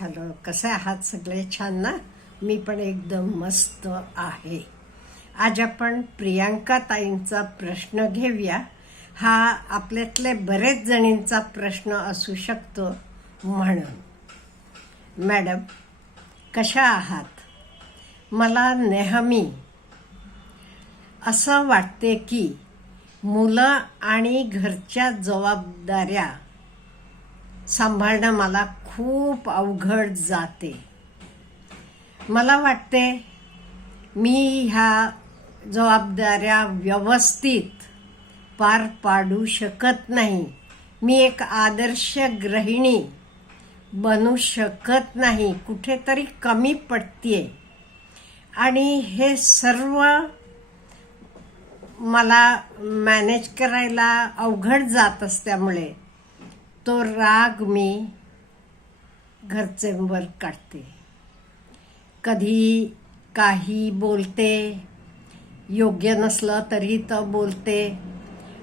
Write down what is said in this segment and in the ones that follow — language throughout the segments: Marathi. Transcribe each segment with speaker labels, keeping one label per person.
Speaker 1: हॅलो कसे आहात सगळे? छान ना? मी पण एकदम मस्त आहे. आज आपण प्रियांका ताईंचा प्रश्न घेऊया. हा आपल्यातले बरेच जणींचा प्रश्न असू शकतो म्हणून. मॅडम कशा आहात? मला नेहमी असं वाटते की मुलं आणि घरच्या जबाबदाऱ्या सांभाळणं मला खूप अवघड जाते. मला वाटते मी ह्या जबाबदाऱ्या व्यवस्थित पार पाडू शकत नाही. मी एक आदर्श गृहिणी बनू शकत नाही. कुठेतरी कमी पडतीये. आणि हे सर्व मला मॅनेज करायला अवघड जात असल्यामुळे तो राग मी घरचे घरच्यांवर काढते. कधी काही बोलते योग्य नसलं तरी तर बोलते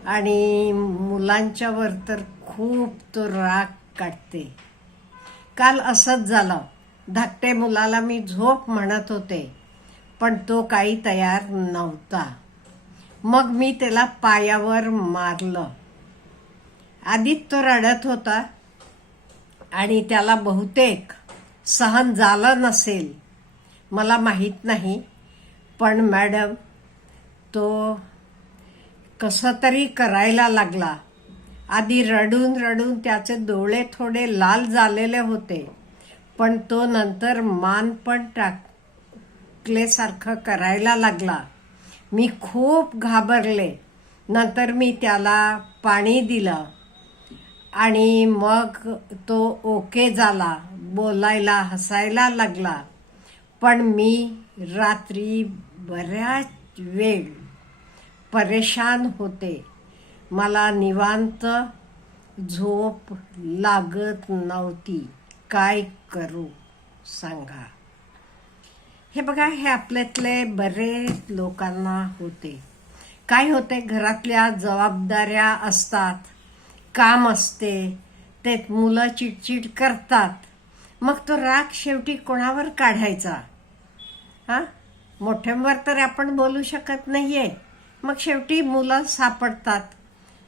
Speaker 1: आणि मुलांच्यावर तर खूप तो राग काढते. काल असंच झालं. धाकटे मुलाला मी झोप म्हणत होते पण तो काही तयार नव्हता. मग मी त्याला पायावर मारलं. आधीच तो रडत होता आणि त्याला बहुतेक सहन झालं नसेल. मला माहीत नाही. पण मॅडम तो कसं तरी करायला लागला. आधी रडून रडून त्याचे डोळे थोडे लाल झालेले होते. पण तो नंतर मान पण टाकल्यासारखं करायला लागला. मी खूप घाबरले. नंतर मी त्याला पाणी दिलं. आणि मग तो ओके झाला बोलायला हसायला लागला. पण मी रात्री बऱ्याच वेळ परेशान होते. मला निवांत झोप लागत नव्हती. काय करू सांगा? हे बघा हे आपल्यातले बरेच लोकांना होते. काय होते? घरातल्या जबाबदाऱ्या असतात. काम असते ते मुलं चिडचिड करतात. मग तो राग शेवटी कोणावर काढायचा? हा? मोठ्यांवर तर आपण बोलू शकत नाहीये. मग शेवटी मुलं सापडतात.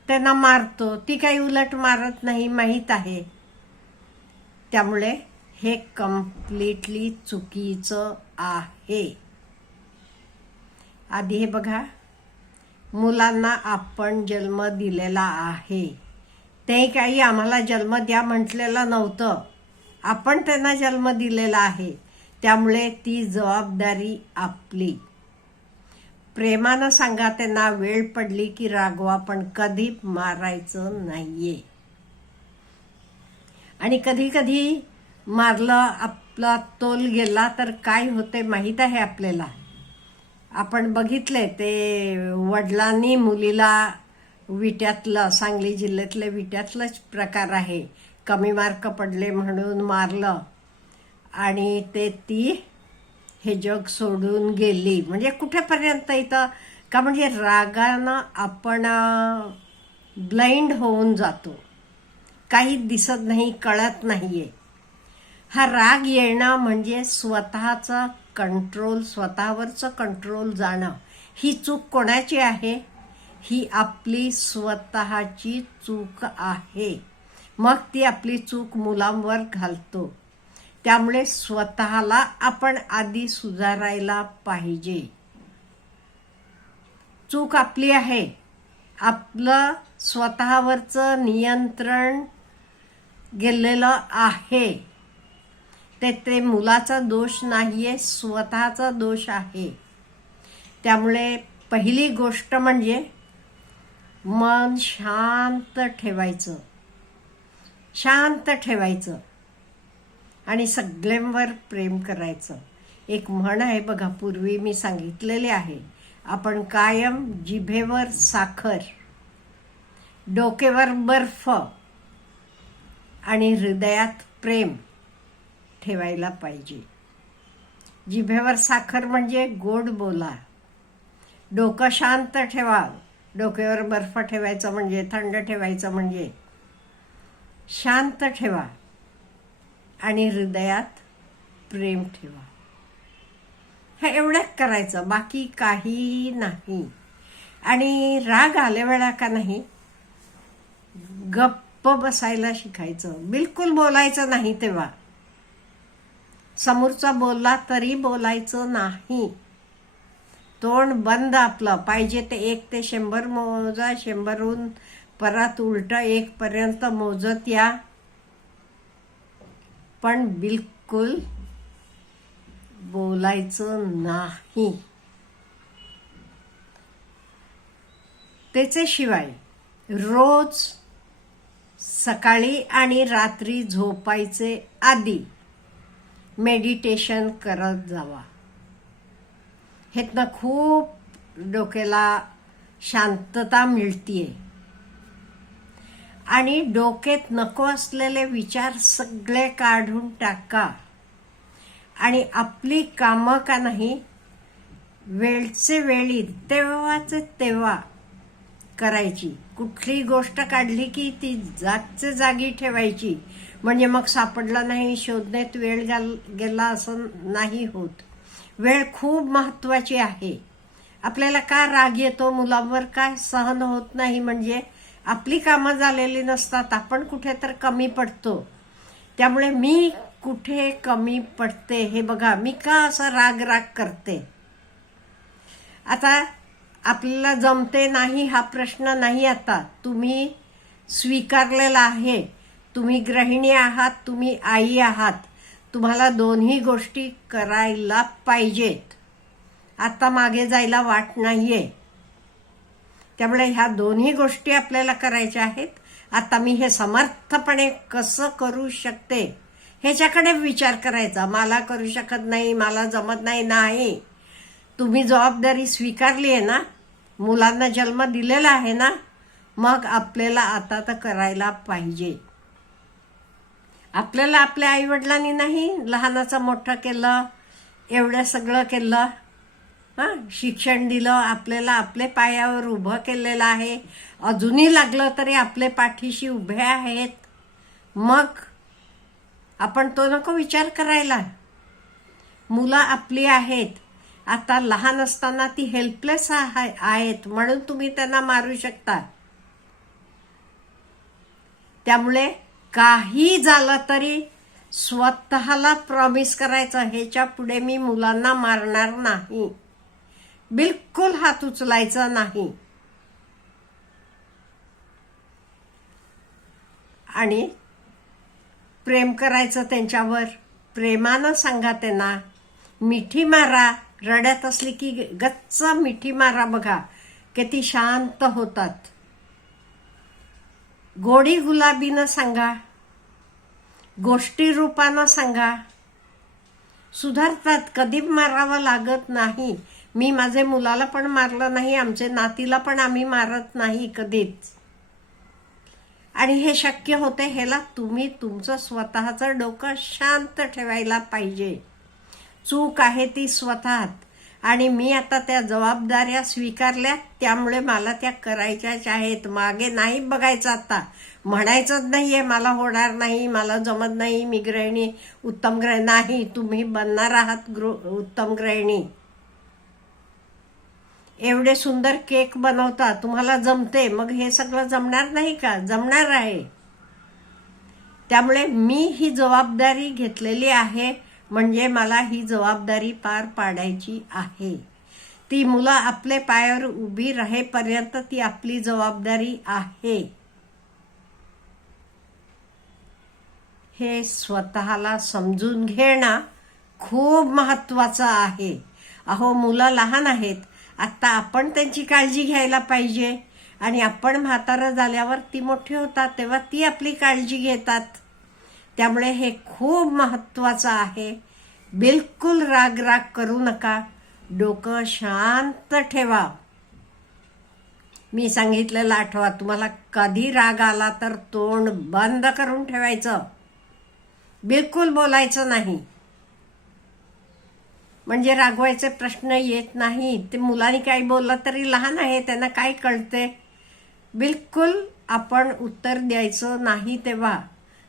Speaker 1: त्यांना मारतो. ती काही उलट मारत नाही माहीत आहे. त्यामुळे हे कम्प्लिटली चुकीचं आहे. आधी हे बघा. मुलांना आपण जन्म दिलेला आहे. ते काही आम्हाला जन्म द्या म्हटलेलं नव्हतं. आपण त्यांना जन्म दिलेला आहे. त्यामुळे ती जबाबदारी आपली. प्रेमानं सांगा त्यांना वेळ पडली की रागवा पण कधी मारायचं नाहीये. आणि कधी कधी मारलं आपला तोल गेला तर काय होते माहीत आहे आपल्याला? आपण बघितले ते वडिलांनी मुलीला विट्यातलं सांगली जिल्ह्यातलं विट्यातलंच प्रकार आहे. कमी मार्क पडले म्हणून मारलं. आणि ते ती हे जग सोडून गेली. म्हणजे कुठेपर्यंत इथं? का म्हणजे रागानं आपण ब्लाइंड होऊन जातो. काही दिसत नाही कळत नाही आहे हा राग येणं म्हणजे स्वतःचा कंट्रोल स्वतःवरचं कंट्रोल जाणं. ही चूक कोणाची आहे? ही आपली स्वतःची चूक आहे. मग ती आपली चूक मुलांवर घालतो. त्यामुळे स्वतःला आपण आधी सुधारायला पाहिजे. चूक आपली आहे. आपलं स्वतःवरचं नियंत्रण गेलेलं आहे. ते ते मुलाचा दोष नाही आहे स्वतःचा दोष आहे. त्यामुळे पहिली गोष्ट म्हणजे मन शांत ठेवायचं. शांत ठेवायचं. आणि सगळ्यांवर प्रेम करायचं. एक म्हण आहे बघा पूर्वी मी सांगितलेले आहे आपण कायम जिभेवर साखर डोकेवर बर्फ आणि हृदयात प्रेम ठेवायला पाहिजे. जिभेवर साखर म्हणजे गोड बोला. डोकं शांत ठेवा. डोक्यावर बर्फ ठेवायचं म्हणजे थंड ठेवायचं म्हणजे. शांत ठेवा. आणि हृदयात प्रेम ठेवा. हे एवढंच करायचं बाकी काही नाही. आणि राग आल्या वेळा का नाही? गप्प बसायला शिकायचं. बिलकुल बोलायचं नाही तेव्हा. समोरचा बोलला तरी बोलायचं नाही. तोंड बंद आपलं. पाहिजे ते एक ते शंभर मोजा शंभरहून परत उलट एकपर्यंत मोजत या. पण बिलकुल बोलायचं नाही. त्याच्याशिवाय रोज सकाळी आणि रात्री झोपायचे आधी मेडिटेशन करत जावा. ह्यातनं खूप डोक्याला शांतता मिळतीये. आणि डोक्यात नको असलेले विचार सगळे काढून टाका. आणि आपली कामं का नाही वेळचे वेळी तेव्हाचे तेव्हा करायची. कुठली गोष्ट काढली की ती जागचे जागी ठेवायची. म्हणजे मग सापडला नाही शोधण्यात वेळ गेला असं नाही होत. वेळ खूप महत्वाची आहे. आपल्याला का राग येतो? मुलांवर काय सहन होत नाही? म्हणजे आपली कामं झालेली नसतात. आपण कुठे तर कमी पडतो. त्यामुळे मी कुठे कमी पडते हे बघा. मी का असं राग राग करते? आता आपल्याला जमते नाही हा प्रश्न नाही आता. तुम्ही स्वीकारलेला आहे. तुम्ही गृहिणी आहात तुम्ही आई आहात. तुम्हाला दोन्ही गोष्टी करायला पाहिजेत. आता मागे जायला वाट नाही आहे त्यामुळे ह्या दोन्ही गोष्टी आपल्याला करायच्या आहेत. आता मी हे समर्थपणे कसं करू शकते? ह्याच्याकडे विचार करायचा. मला करू शकत नाही मला जमत नाही नाही. तुम्ही जबाबदारी स्वीकारली आहे ना? मुलांना जन्म दिलेला आहे ना? मग आपल्याला आता तर करायला पाहिजे. आपल्याला आपल्या आईवडिलांनी नाही लहानाचं मोठं केलं एवढं सगळं केलं. हां शिक्षण दिलं आपल्याला आपले पायावर उभं केलेलं आहे. अजूनही लागलं तरी आपले पाठीशी उभे आहेत. मग आपण तो नको विचार करायला. मुलं आपली आहेत. आता लहान असताना ती हेल्पलेस आहेत. म्हणून तुम्ही त्यांना मारू शकता. त्यामुळे काही झालं तरी स्वतःला प्रॉमिस करायचं ह्याच्या पुढे मी मुलांना मारणार नाही. बिलकुल हात उचलायचा नाही. आणि प्रेम करायचं त्यांच्यावर प्रेमानं सांगा त्यांना मिठी मारा रडत असली की गच्च मिठी मारा बघा किती शांत होतात. गोडी गुलाबीनं सांगा. गोष्टी रूपानं सांगा. सुधारतात कधी मारावं लागत नाही. मी माझे मुलाला पण मारलं नाही आमचे नातीला पण आम्ही मारत नाही कधीच. आणि हे शक्य होते ह्याला तुम्ही तुमचं स्वतःचं डोकं शांत ठेवायला पाहिजे. चूक आहे ती स्वतःत. आणि मी आता त्या जबाबदाऱ्या स्वीकारल्या त्यामुळे मला त्या करायच्याच आहेत. मागे नाही बघायचं आता. म्हणायचंच नाही आहे मला होणार नाही मला जमत नाही मी गृहिणी उत्तम ग्रह नाही तुम्ही बनणार आहात गृ उत्तम गृहिणी. एवढे सुंदर केक बनवता तुम्हाला जमते. मग हे सगळं जमणार नाही का? जमणार आहे. त्यामुळे मी ही जबाबदारी घेतलेली आहे. म्हणजे मला ही जबाबदारी पार पाडायची आहे. ती मुलं आपले पायावर उभी राहेपर्यंत ती आपली जबाबदारी आहे. हे स्वतःला समजून घेणं खूप महत्वाचं आहे. अहो मुलं लहान आहेत. आता आपण त्यांची काळजी घ्यायला पाहिजे. आणि आपण म्हातारं झाल्यावर ती मोठी होतात तेव्हा ती आपली काळजी घेतात. त्यामुळे हे खूप महत्वाचं आहे. बिलकुल राग राग करू नका. डोकं शांत ठेवा. मी सांगितलेलं आठवा. तुम्हाला कधी राग आला तर तोंड बंद करून ठेवायचं. बिलकुल बोलायचं नाही. म्हणजे रागवायचे प्रश्न येत नाही ते मुलांनी काही बोललं तरी लहान आहे त्यांना काय कळते? बिलकुल आपण उत्तर द्यायचं नाही तेव्हा.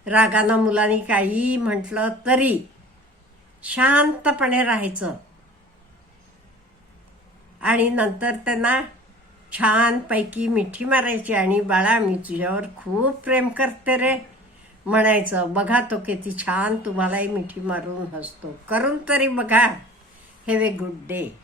Speaker 1: रागानं मुलांनी काही म्हटलं तरी शांतपणे राहायचं. आणि नंतर त्यांना छानपैकी मिठी मारायची आणि बाळा मी तुझ्यावर खूप प्रेम करते रे म्हणायचं. बघा तो किती छान तुम्हालाही मिठी मारून हसतो. करून तरी बघा. Have a good day